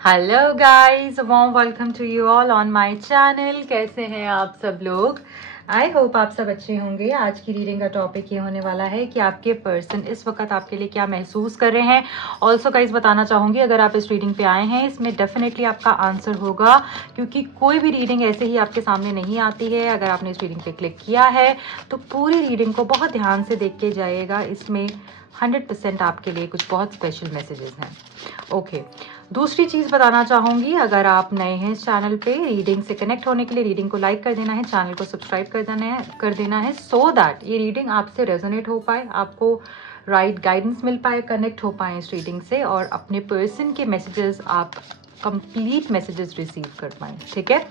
Hello guys, warm welcome to you all on my channel. कैसे हैं आप सब लोग? आई होप आप सब अच्छे होंगे। आज की रीडिंग का टॉपिक ये होने वाला है कि आपके पर्सन इस वक्त आपके लिए क्या महसूस कर रहे हैं। ऑल्सो गाइस बताना चाहूँगी, अगर आप इस रीडिंग पे आए हैं इसमें डेफिनेटली आपका आंसर होगा, क्योंकि कोई भी रीडिंग ऐसे ही आपके सामने नहीं आती है। अगर आपने इस रीडिंग पे क्लिक किया है तो पूरी रीडिंग को बहुत ध्यान से देख के जाइएगा। इसमें 100% आपके लिए कुछ बहुत स्पेशल मैसेजेस हैं। ओके, दूसरी चीज़ बताना चाहूँगी, अगर आप नए हैं इस चैनल पे, रीडिंग से कनेक्ट होने के लिए रीडिंग को लाइक कर देना है, चैनल को सब्सक्राइब कर देना है सो दैट ये रीडिंग आपसे रेजोनेट हो पाए, आपको राइट गाइडेंस मिल पाए, कनेक्ट हो पाए इस रीडिंग से और अपने पर्सन के मैसेजेस आप कंप्लीट मैसेजेस रिसीव कर पाएँ। ठीक है,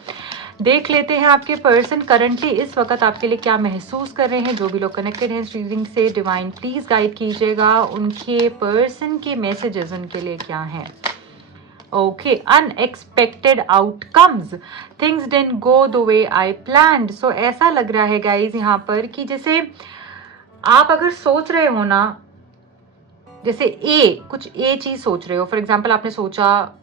देख लेते हैं आपके पर्सन करंटली इस वक्त आपके लिए क्या महसूस कर रहे हैं। जो भी लोग कनेक्टेड हैं इस रीडिंग से, डिवाइन प्लीज गाइड कीजिएगा, उनके पर्सन के मैसेजेस उनके लिए क्या हैं। Okay, unexpected outcomes, things didn't go the way I planned. So ऐसा लग रहा है गाइज यहाँ पर कि जैसे आप अगर सोच रहे हो ना, जैसे कुछ ए चीज सोच रहे हो, फॉर एग्जाम्पल आपने सोचा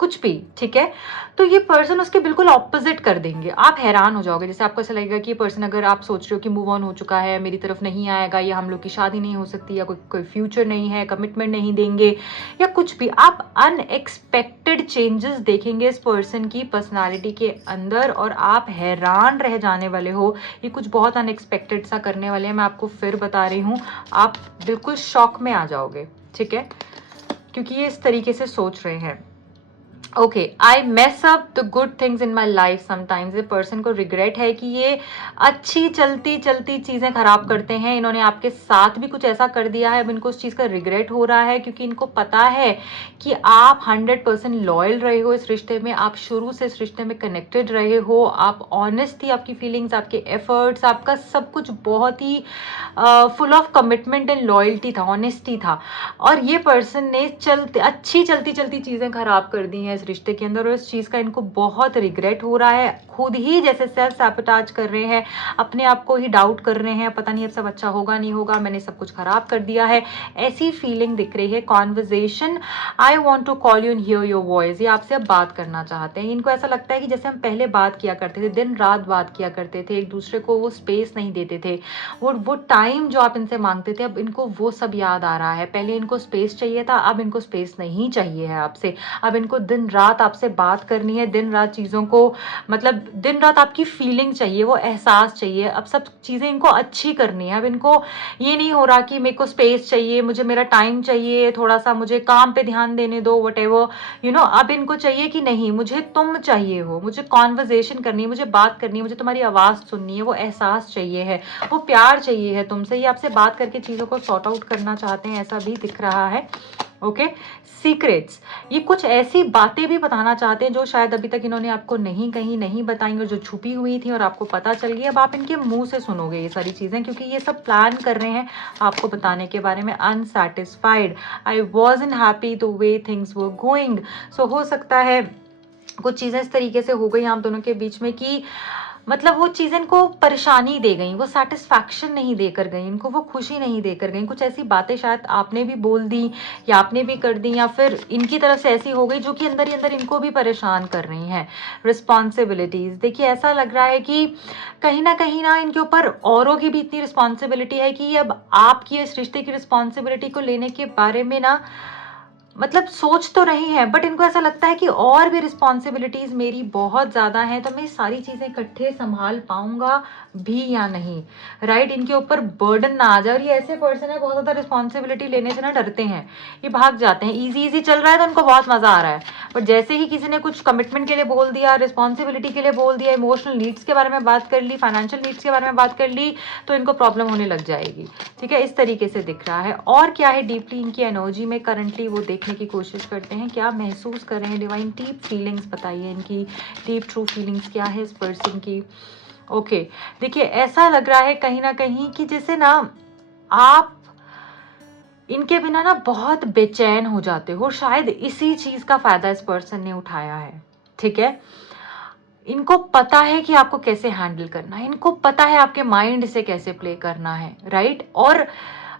कुछ भी, ठीक है, तो ये पर्सन उसके बिल्कुल ऑपोजिट कर देंगे। आप हैरान हो जाओगे। जैसे आपको ऐसा लगेगा कि ये पर्सन, अगर आप सोच रहे हो कि मूव ऑन हो चुका है, मेरी तरफ नहीं आएगा, या हम लोग की शादी नहीं हो सकती, या कोई फ्यूचर नहीं है, कमिटमेंट नहीं देंगे, या कुछ भी, आप अनएक्सपेक्टेड चेंजेस देखेंगे इस पर्सन की पर्सनालिटी के अंदर और आप हैरान रह जाने वाले हो। ये कुछ बहुत अनएक्सपेक्टेड सा करने वाले हैं। मैं आपको फिर बता रही हूँ, आप बिल्कुल शॉक में आ जाओगे। ठीक है, क्योंकि ये इस तरीके से सोच रहे हैं। Okay, I mess up the good things in my life sometimes. ये पर्सन को रिग्रेट है कि ये अच्छी चलती चलती चीज़ें खराब करते हैं। इन्होंने आपके साथ भी कुछ ऐसा कर दिया है, अब इनको उस चीज़ का रिग्रेट हो रहा है, क्योंकि इनको पता है कि आप 100% लॉयल रहे हो इस रिश्ते में, आप शुरू से इस रिश्ते में कनेक्टेड रहे हो, आप ऑनेस्ट थी, आपकी फीलिंग्स, आपके एफर्ट्स, आपका सब कुछ बहुत ही full of commitment and loyalty था, ऑनेस्टी था। और ये पर्सन ने अच्छी चलती चलती चीज़ें खराब कर दी हैं इस रिश्ते के अंदर, और इस चीज़ का इनको बहुत रिग्रेट हो रहा है। खुद ही जैसे सेल्फ सैबोटाज कर रहे हैं, अपने आप को ही डाउट कर रहे हैं, पता नहीं अब सब अच्छा होगा नहीं होगा, मैंने सब कुछ खराब कर दिया है, ऐसी फीलिंग दिख रही है। Conversation, I want to call you and hear your voice, ये आपसे अब बात करना चाहते हैं। इनको ऐसा लगता है कि जैसे हम पहले बात किया करते थे, दिन रात बात किया करते थे, एक दूसरे को वो स्पेस नहीं देते थे, वो टाइम जो आप इनसे मांगते थे, अब इनको वो सब याद आ रहा है। पहले इनको स्पेस चाहिए था, अब इनको स्पेस नहीं चाहिए है आपसे। अब इनको दिन रात आपसे बात करनी है, दिन रात चीज़ों को, मतलब दिन रात आपकी फीलिंग चाहिए, वो एहसास चाहिए। अब सब चीज़ें इनको अच्छी करनी है। अब इनको ये नहीं हो रहा कि मेरे को स्पेस चाहिए, मुझे मेरा टाइम चाहिए, थोड़ा सा मुझे काम पे ध्यान देने दो, वट एवर यू नो। अब इनको चाहिए कि नहीं, मुझे तुम चाहिए हो, मुझे कॉन्वर्जेशन करनी है, मुझे बात करनी है, मुझे तुम्हारी आवाज़ सुननी है, वो एहसास चाहिए है, वो प्यार चाहिए है तुमसे। ये आपसे बात करके चीज़ों को सॉर्ट आउट करना चाहते हैं, ऐसा भी दिख रहा है। ओके, सीक्रेट्स, ये कुछ ऐसी बातें भी बताना चाहते हैं जो शायद अभी तक इन्होंने आपको नहीं कहीं, नहीं बताई, और जो छुपी हुई थी और आपको पता चल गई। अब आप इनके मुंह से सुनोगे ये सारी चीज़ें, क्योंकि ये सब प्लान कर रहे हैं आपको बताने के बारे में। Unsatisfied, I wasn't happy the way things were going. So हो सकता है कुछ चीज़ें इस तरीके से हो गई आप दोनों के बीच में कि मतलब वो चीज़ इनको परेशानी दे गई, वो सेटिस्फैक्शन नहीं देकर गई, इनको वो खुशी नहीं देकर गई। कुछ ऐसी बातें शायद आपने भी बोल दी या आपने भी कर दी, या फिर इनकी तरफ से ऐसी हो गई जो कि अंदर ही अंदर इनको भी परेशान कर रही हैं। रिस्पॉन्सिबिलिटीज़, देखिए ऐसा लग रहा है कि कहीं ना इनके ऊपर औरों की भी इतनी रिस्पॉन्सिबिलिटी है कि अब आपकी इस रिश्ते की रिस्पॉन्सिबिलिटी को लेने के बारे में ना, मतलब सोच तो रही हैं, बट इनको ऐसा लगता है कि और भी रिस्पॉन्सिबिलिटीज मेरी बहुत ज़्यादा हैं, तो मैं सारी चीज़ें इकट्ठे संभाल पाऊंगा भी या नहीं। राइट, इनके ऊपर बर्डन ना आ जाए। और ये ऐसे पर्सन है, बहुत ज़्यादा रिस्पॉन्सिबिलिटी लेने से ना डरते हैं, ये भाग जाते हैं। इजी चल रहा है तो इनको बहुत मज़ा आ रहा है, बट जैसे ही किसी ने कुछ कमिटमेंट के लिए बोल दिया, रिस्पॉन्सिबिलिटी के लिए बोल दिया, इमोशनल नीड्स के बारे में बात कर ली, फाइनेंशियल नीड्स के बारे में बात कर ली, तो इनको प्रॉब्लम होने लग जाएगी। ठीक है, इस तरीके से दिख रहा है। और क्या है डीपली इनकी एनर्जी में करंटली, वो देखने की कोशिश करते हैं, क्या महसूस कर रहे हैं डिवाइन। डीप फीलिंग्स बताइए, इनकी डीप ट्रू फीलिंग्स क्या है इस पर्सन की। ओके, देखिए ऐसा लग रहा है कहीं ना कहीं कि जैसे ना आप इनके बिना ना बहुत बेचैन हो जाते हो, शायद इसी चीज का फायदा इस पर्सन ने उठाया है। ठीक है, इनको पता है कि आपको कैसे हैंडल करना है, इनको पता है आपके माइंड से कैसे प्ले करना है। राइट, और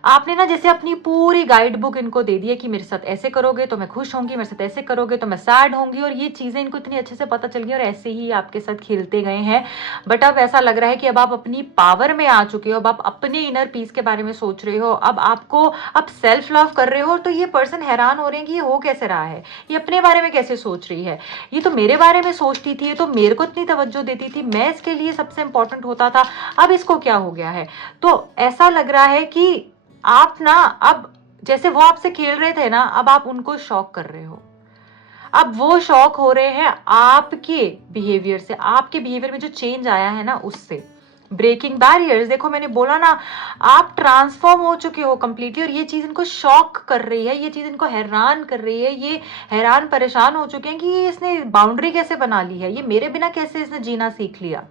आपने ना जैसे अपनी पूरी गाइड बुक इनको दे दी है कि मेरे साथ ऐसे करोगे तो मैं खुश होंगी, मेरे साथ ऐसे करोगे तो मैं सैड होंगी, और ये चीज़ें इनको इतनी अच्छे से पता चल गई और ऐसे ही आपके साथ खेलते गए हैं। बट अब ऐसा लग रहा है कि अब आप अपनी पावर में आ चुके हो, अब आप अपने इनर पीस के बारे में सोच रहे हो, अब आपको अब सेल्फ लव कर रहे हो। तो ये पर्सन हैरान हो रहे हैं कि ये हो कैसे रहा है, ये अपने बारे में कैसे सोच रही है, ये तो मेरे बारे में सोचती थी, ये तो मेरे को इतनी तवज्जो देती थी, मैं इसके लिए सबसे इंपॉर्टेंट होता था, अब इसको क्या हो गया है। तो ऐसा लग रहा है कि आप ना अब जैसे वो आपसे खेल रहे थे ना, अब आप उनको शॉक कर रहे हो, अब वो शॉक हो रहे हैं आपके बिहेवियर से, आपके बिहेवियर में जो चेंज आया है ना उससे। ब्रेकिंग बैरियर्स, देखो मैंने बोला ना, आप ट्रांसफॉर्म हो चुके हो कंप्लीटली, और ये चीज इनको शॉक कर रही है, ये चीज इनको हैरान कर रही है, ये हैरान परेशान हो चुके हैं कि ये इसने बाउंड्री कैसे बना ली है, ये मेरे बिना कैसे इसने जीना सीख लिया।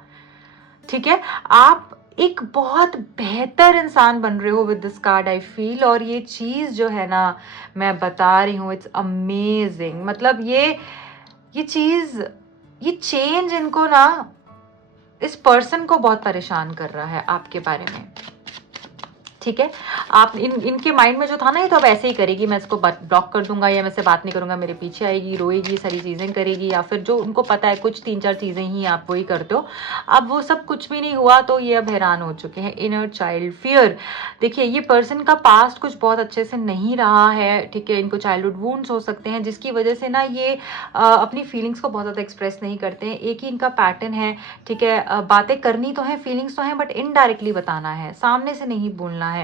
ठीक है, आप एक बहुत बेहतर इंसान बन रहे हो with this card I feel. और ये चीज जो है ना मैं बता रही हूँ, इट्स अमेजिंग। मतलब ये चीज, ये चेंज इनको ना, इस पर्सन को बहुत परेशान कर रहा है आपके बारे में। ठीक है, आप इनके माइंड में जो था ना, ये तो अब ऐसे ही करेगी, मैं इसको ब्लॉक कर दूंगा, या मैं इससे बात नहीं करूंगा, मेरे पीछे आएगी, रोएगी, सारी चीजें करेगी, या फिर जो उनको पता है कुछ 3-4 चीजें ही आप वही करते हो। अब वो सब कुछ भी नहीं हुआ, तो ये अब हैरान हो चुके हैं। इनर चाइल्ड फियर, देखिए ये पर्सन का पास्ट कुछ बहुत अच्छे से नहीं रहा है। ठीक है, इनको चाइल्डहुड वुंड्स हो सकते हैं, जिसकी वजह से ना ये अपनी फीलिंग्स को बहुत ज्यादा एक्सप्रेस नहीं करते हैं। एक ही इनका पैटर्न है। ठीक है, बातें करनी तो है, फीलिंग्स तो हैं, बट इनडायरेक्टली बताना है, सामने से नहीं बोलना है।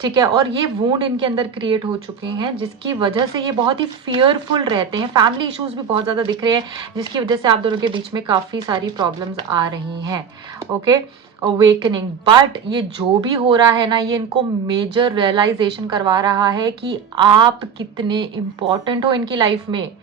ठीक है, और ये वुंड इनके अंदर क्रिएट हो चुके हैं, जिसकी वजह से ये बहुत ही फियरफुल रहते हैं। फैमिली इश्यूज भी बहुत ज्यादा दिख रहे हैं, जिसकी वजह से आप दोनों के बीच में काफी सारी प्रॉब्लम्स आ रही हैं। ओके, अवेकनिंग, बट ये जो भी हो रहा है ना, ये इनको मेजर रियलाइजेशन करवा रहा है कि आप कितने इंपॉर्टेंट हो इनकी लाइफ में।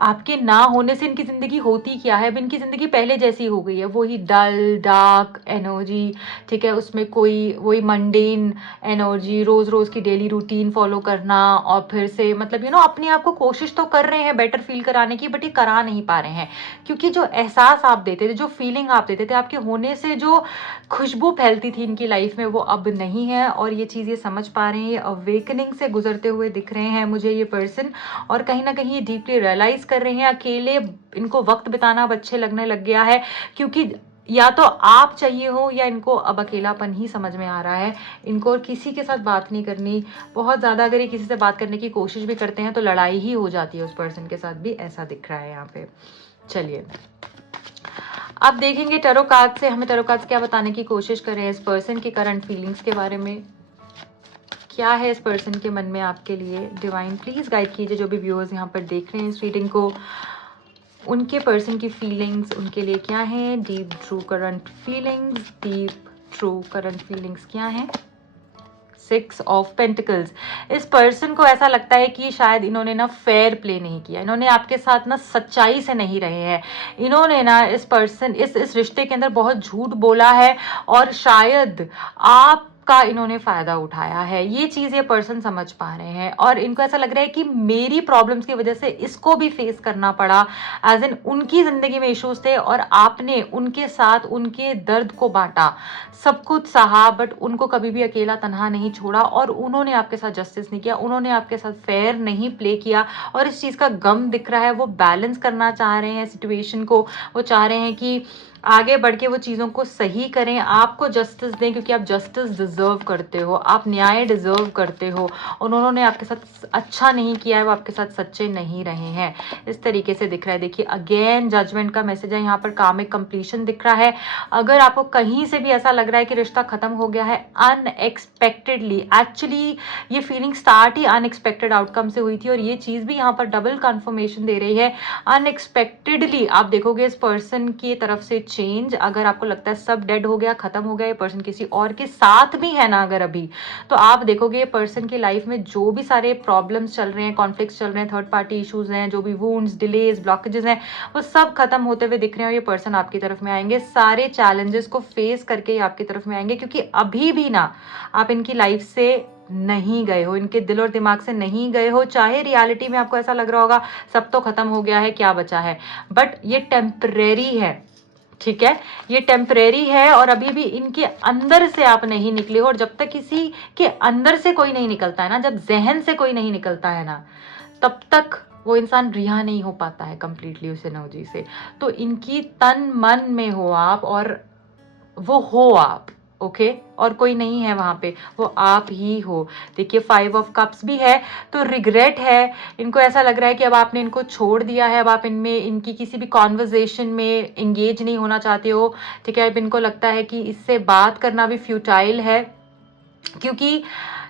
आपके ना होने से इनकी जिंदगी होती क्या है, अब इनकी जिंदगी पहले जैसी हो गई है, वही डल डार्क एनर्जी। ठीक है, उसमें कोई वही मंडेन एनर्जी, रोज रोज की डेली रूटीन फॉलो करना, और फिर से मतलब अपने आप को कोशिश तो कर रहे हैं बेटर फील कराने की, बट ये करा नहीं पा रहे हैं, क्योंकि जो एहसास आप देते थे, जो फीलिंग आप देते थे, आपके होने से जो खुशबू फैलती थी इनकी लाइफ में, वो अब नहीं है। और ये चीज ये समझ पा रहे हैं, अवेकनिंग से गुजरते हुए दिख रहे हैं मुझे ये पर्सन, और कहीं ना कहीं ये डीपली रियलाइज कर रहे हैं। अकेले इनको वक्त बिताना अब अच्छे लगने लग गया है, क्योंकि या तो आप चाहिए हो, या इनको अब अकेलापन ही समझ में आ रहा है। इनको और किसी के साथ बात नहीं करनी, बहुत ज्यादा अगर ये किसी से बात करने की कोशिश भी करते हैं तो लड़ाई ही हो जाती है उस पर्सन के साथ भी, ऐसा दिख रहा है यहाँ पे। चलिए अब देखेंगे टैरो कार्ड से हमें टैरो कार्ड्स क्या बताने की कोशिश कर रहे हैं इस पर्सन की करंट फीलिंग्स के बारे में। क्या है इस पर्सन के मन में आपके लिए। डिवाइन प्लीज गाइड कीजिए जो भी व्यूअर्स यहाँ पर देख रहे हैं इस रीडिंग को, उनके पर्सन की फीलिंग्स उनके लिए क्या है। Deep true current feelings, deep true current feelings क्या है। 6 ऑफ पेंटिकल्स, इस पर्सन को ऐसा लगता है कि शायद इन्होंने ना फेयर प्ले नहीं किया, इन्होंने आपके साथ ना सच्चाई से नहीं रहे हैं, इन्होंने ना इस पर्सन इस रिश्ते के अंदर बहुत झूठ बोला है, और शायद आप का इन्होंने फायदा उठाया है। ये चीज ये पर्सन समझ पा रहे हैं, और इनको ऐसा लग रहा है कि मेरी प्रॉब्लम्स की वजह से इसको भी फेस करना पड़ा, एज इन उनकी जिंदगी में इश्यूज थे और आपने उनके साथ उनके दर्द को बांटा, सब कुछ सहा, बट उनको कभी भी अकेला तनहा नहीं छोड़ा, और उन्होंने आपके साथ जस्टिस नहीं किया, उन्होंने आपके साथ फेयर नहीं प्ले किया, और इस चीज का गम दिख रहा है। वो बैलेंस करना चाह रहे हैं सिचुएशन को, वो चाह रहे हैं कि आगे बढ़ के वो चीज़ों को सही करें, आपको जस्टिस दें, क्योंकि आप जस्टिस डिजर्व करते हो, आप न्याय डिजर्व करते हो, और उन्होंने आपके साथ अच्छा नहीं किया है, वो आपके साथ सच्चे नहीं रहे हैं, इस तरीके से दिख रहा है। देखिए अगेन जजमेंट का मैसेज है यहाँ पर, कामिक कंप्लीशन दिख रहा है। अगर आपको कहीं से भी ऐसा लग रहा है कि रिश्ता खत्म हो गया है अनएक्सपेक्टेडली, एक्चुअली ये फीलिंग स्टार्ट ही अनएक्सपेक्टेड आउटकम से हुई थी, और ये चीज़ भी यहाँ पर डबल कन्फर्मेशन दे रही है। अनएक्सपेक्टेडली आप देखोगे इस पर्सन की तरफ से चेंज, अगर आपको लगता है सब डेड हो गया, खत्म हो गया, ये पर्सन किसी और के साथ भी है ना अगर अभी, तो आप देखोगे ये पर्सन की लाइफ में जो भी सारे प्रॉब्लम्स चल रहे हैं, कॉन्फ्लिक्ट्स चल रहे हैं, थर्ड पार्टी इश्यूज हैं, जो भी वुंड्स, डिलेज, ब्लॉकेजेस हैं, वो सब खत्म होते हुए दिख रहे हैं, और ये पर्सन आपकी तरफ में आएंगे, सारे चैलेंजेस को फेस करके ही आपकी तरफ में आएंगे, क्योंकि अभी भी ना आप इनकी लाइफ से नहीं गए हो, इनके दिल और दिमाग से नहीं गए हो। चाहे रियलिटी में आपको ऐसा लग रहा होगा सब तो खत्म हो गया है, क्या बचा है, बट ये टेम्परेरी है। ठीक है, ये टेम्परेरी है और अभी भी इनके अंदर से आप नहीं निकले हो। और जब तक किसी के अंदर से कोई नहीं निकलता है ना, जब जहन से कोई नहीं निकलता है ना, तब तक वो इंसान रिहा नहीं हो पाता है कंप्लीटली उस एनर्जी से। तो इनकी तन मन में हो आप, और वो हो आप, ओके और कोई नहीं है वहां पे, वो आप ही हो। देखिए 5 ऑफ कप्स भी है, तो रिग्रेट है। इनको ऐसा लग रहा है कि अब आपने इनको छोड़ दिया है, अब आप इनमें इनकी किसी भी कॉन्वर्जेशन में एंगेज नहीं होना चाहते हो। ठीक है, अब इनको लगता है कि इससे बात करना भी फ्यूटाइल है, क्योंकि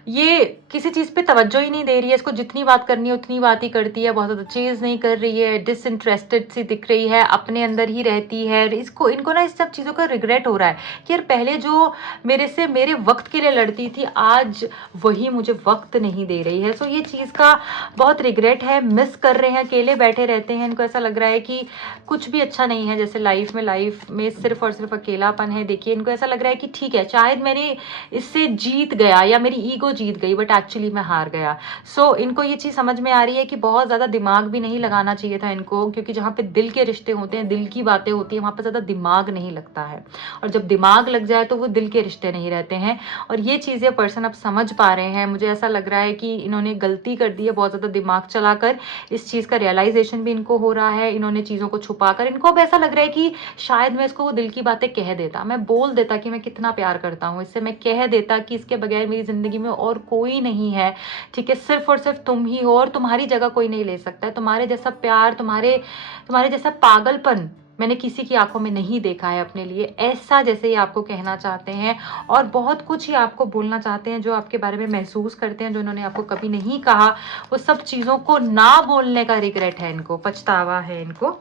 ये किसी चीज पे तवज्जो ही नहीं दे रही है। इसको जितनी बात करनी है उतनी बात ही करती है, बहुत ज्यादा चीज नहीं कर रही है, डिसइंटरेस्टेड सी दिख रही है, अपने अंदर ही रहती है। इनको ना इस सब चीजों का रिग्रेट हो रहा है कि यार पहले जो मेरे से मेरे वक्त के लिए लड़ती थी, आज वही मुझे वक्त नहीं दे रही है। सो ये चीज का बहुत रिग्रेट है, मिस कर रहे हैं, अकेले बैठे रहते हैं। इनको ऐसा लग रहा है कि कुछ भी अच्छा नहीं है, जैसे लाइफ में सिर्फ और सिर्फ अकेलापन है। देखिए इनको ऐसा लग रहा है कि ठीक है, शायद मैंने इससे जीत गया या मेरी ईगो जीत गई, बट एक्चुअली मैं हार गया। सो इनको ये चीज समझ में आ रही है कि बहुत ज्यादा दिमाग भी नहीं लगाना चाहिए था इनको, क्योंकि जहाँ पे दिल के रिश्ते होते हैं, दिल की बातें होती है, वहां पर ज्यादा दिमाग नहीं लगता है। और जब दिमाग लग जाए तो वो दिल के रिश्ते नहीं रहते हैं। और ये चीजें पर्सन अब समझ पा रहे हैं। मुझे ऐसा लग रहा है कि इन्होंने गलती कर दी है बहुत ज्यादा दिमाग चलाकर। इस चीज का रियलाइजेशन भी इनको हो रहा है। इन्होंने चीजों को छुपाकर, इनको अब ऐसा लग रहा है कि शायद मैं इसको वो दिल की बातें कह देता, मैं बोल देता कि मैं कितना प्यार करता हूँ इससे, मैं कह देता कि इसके बगैर मेरी जिंदगी में और कोई नहीं है। ठीक है, सिर्फ और सिर्फ तुम ही हो, और तुम्हारी जगह कोई नहीं ले सकता है। तुम्हारे जैसा प्यार, तुम्हारे जैसा पागलपन मैंने किसी की आंखों में नहीं देखा है अपने लिए। ऐसा जैसे ही आपको कहना चाहते हैं, और बहुत कुछ ही आपको बोलना चाहते हैं, जो आपके बारे में महसूस करते हैं, जो इन्होंने आपको कभी नहीं कहा। वो सब चीजों को ना बोलने का रिग्रेट है इनको, पछतावा है इनको।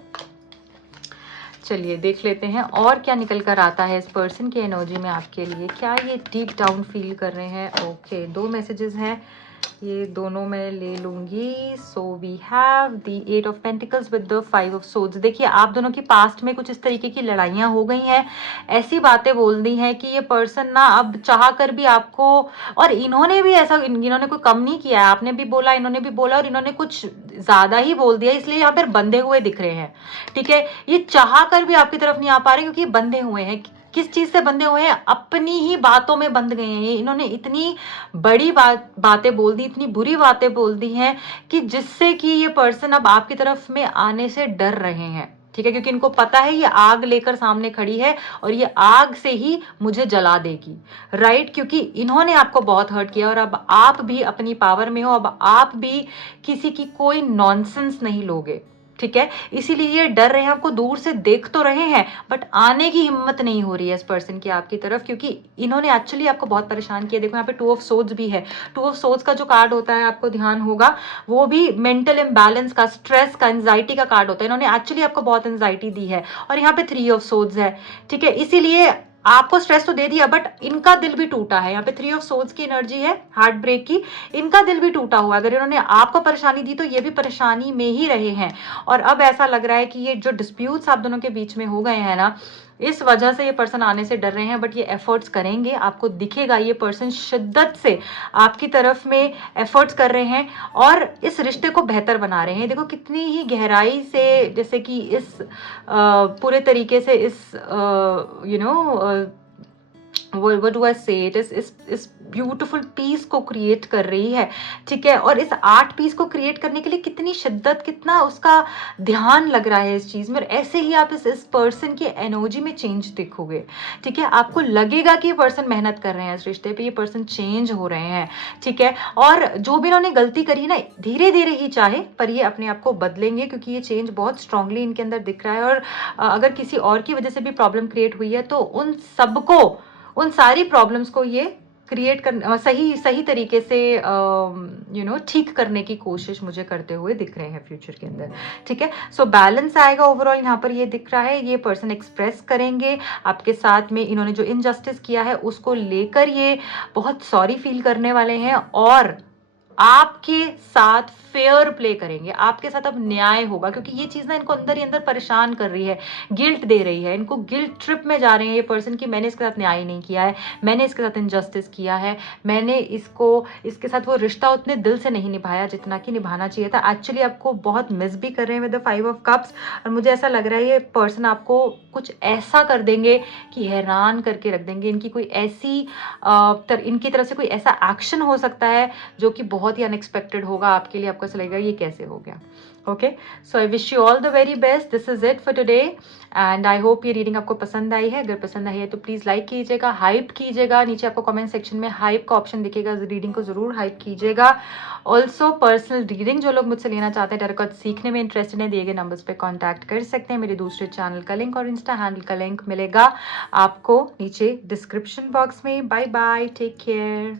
चलिए देख लेते हैं और क्या निकल कर आता है इस पर्सन की एनर्जी में आपके लिए। क्या ये डीप डाउन फील कर रहे हैं? ओके, 2 मैसेजेस हैं, ये दोनों मैं ले लूंगी। So we have the 8 of pentacles with the 5 of swords. देखिए आप दोनों की पास्ट में कुछ इस तरीके की लड़ाइयाँ हो गई हैं, ऐसी बातें बोल दी हैं कि ये पर्सन ना अब चाह कर भी आपको, और इन्होंने भी ऐसा, इन्होंने कोई कम नहीं किया है, आपने भी बोला, इन्होंने भी बोला, और इन्होंने कुछ ज्यादा ही बोल दिया, इसलिए यहाँ पर बंधे हुए दिख रहे हैं। ठीक है, ये चाह कर भी आपकी तरफ नहीं आ पा रहे, क्योंकि बंधे हुए हैं। किस चीज से बंधे हुए हैं? अपनी ही बातों में बंध गए हैं। इन्होंने इतनी बड़ी बातें बोल दी, इतनी बुरी बातें बोल दी हैं कि जिससे कि ये पर्सन अब आपकी तरफ में आने से डर रहे हैं। ठीक है, क्योंकि इनको पता है ये आग लेकर सामने खड़ी है और ये आग से ही मुझे जला देगी। राइट, क्योंकि इन्होंने आपको बहुत हर्ट किया, और अब आप भी अपनी पावर में हो, अब आप भी किसी की कोई नॉनसेंस नहीं लोगे। ठीक है, इसीलिए ये डर रहे हैं, आपको दूर से देख तो रहे हैं, बट आने की हिम्मत नहीं हो रही है इस पर्सन की आपकी तरफ, क्योंकि इन्होंने एक्चुअली आपको बहुत परेशान किया। देखो यहाँ पे 2 ऑफ सोर्ड्स भी है। 2 ऑफ सोर्ड्स का जो कार्ड होता है, आपको ध्यान होगा, वो भी मेंटल इम्बैलेंस का, स्ट्रेस का, एंजाइटी का कार्ड होता है। इन्होंने एक्चुअली आपको बहुत एंजाइटी दी है, और यहाँ पे 3 ऑफ सोर्ड्स है। ठीक है, इसीलिए आपको स्ट्रेस तो दे दिया, बट इनका दिल भी टूटा है। यहाँ पे 3 ऑफ सोर्ड्स की एनर्जी है, हार्ट ब्रेक की। इनका दिल भी टूटा हुआ है। अगर इन्होंने आपको परेशानी दी तो ये भी परेशानी में ही रहे हैं, और अब ऐसा लग रहा है कि ये जो डिस्प्यूट्स आप दोनों के बीच में हो गए हैं ना, इस वजह से ये पर्सन आने से डर रहे हैं, बट ये एफर्ट्स करेंगे। आपको दिखेगा ये पर्सन शिद्दत से आपकी तरफ में एफर्ट्स कर रहे हैं और इस रिश्ते को बेहतर बना रहे हैं। देखो कितनी ही गहराई से, जैसे कि इस पूरे तरीके से इस what do I say, इस ब्यूटीफुल पीस को क्रिएट कर रही है। ठीक है, और इस आर्ट पीस को क्रिएट करने के लिए कितनी शिद्दत, कितना उसका ध्यान लग रहा है इस चीज में। ऐसे ही आप इस पर्सन की एनर्जी में चेंज देखोगे। ठीक है, आपको लगेगा कि ये पर्सन मेहनत कर रहे हैं इस रिश्ते पे, ये पर्सन चेंज हो रहे हैं। ठीक है, और जो भी इन्होंने गलती करी ना, धीरे धीरे ही चाहे, पर ये अपने आप को बदलेंगे, क्योंकि ये चेंज बहुत स्ट्रांगली इनके अंदर दिख रहा है। और अगर किसी और की वजह से भी प्रॉब्लम क्रिएट हुई है, तो उन सारी प्रॉब्लम्स को ये क्रिएट कर सही तरीके से ठीक करने की कोशिश मुझे करते हुए दिख रहे हैं फ्यूचर के अंदर। ठीक है, सो बैलेंस आएगा ओवरऑल यहाँ पर, ये दिख रहा है। ये पर्सन एक्सप्रेस करेंगे आपके साथ में, इन्होंने जो इनजस्टिस किया है उसको लेकर ये बहुत सॉरी फील करने वाले हैं, और आपके साथ फेयर प्ले करेंगे, आपके साथ अब न्याय होगा, क्योंकि ये चीज़ ना इनको अंदर ही अंदर परेशान कर रही है, गिल्ट दे रही है, इनको गिल्ट ट्रिप में जा रहे हैं ये पर्सन कि मैंने इसके साथ न्याय नहीं किया है, मैंने इसके साथ इनजस्टिस किया है, मैंने इसके साथ वो रिश्ता उतने दिल से नहीं निभाया जितना कि निभाना चाहिए था। एक्चुअली आपको बहुत मिस भी कर रहे हैं विद द 5 ऑफ कप्स, और मुझे ऐसा लग रहा है ये पर्सन आपको कुछ ऐसा कर देंगे कि हैरान करके रख देंगे। इनकी कोई ऐसी इनकी तरफ से कोई ऐसा एक्शन हो सकता है जो कि बहुत ही अनएक्सपेक्टेड होगा आपके लिए। आपको ऐसा लगेगा ये कैसे हो गया। Okay, so I wish you all the very best. This is it for today and I hope ये रीडिंग आपको पसंद आई है। अगर पसंद आई है तो प्लीज़ लाइक कीजिएगा, हाइप कीजिएगा, नीचे आपको कमेंट सेक्शन में हाइप का ऑप्शन दिखेगा, रीडिंग को ज़रूर हाइप कीजिएगा। ऑल्सो पर्सनल रीडिंग जो लोग मुझसे लेना चाहते हैं, टैरो कार्ड सीखने में इंटरेस्टेड है, दिए गए नंबर्स पे कॉन्टैक्ट कर सकते हैं। मेरे दूसरे चैनल का लिंक और इंस्टा हैंडल का लिंक मिलेगा आपको नीचे डिस्क्रिप्शन बॉक्स में। Bye bye, take care.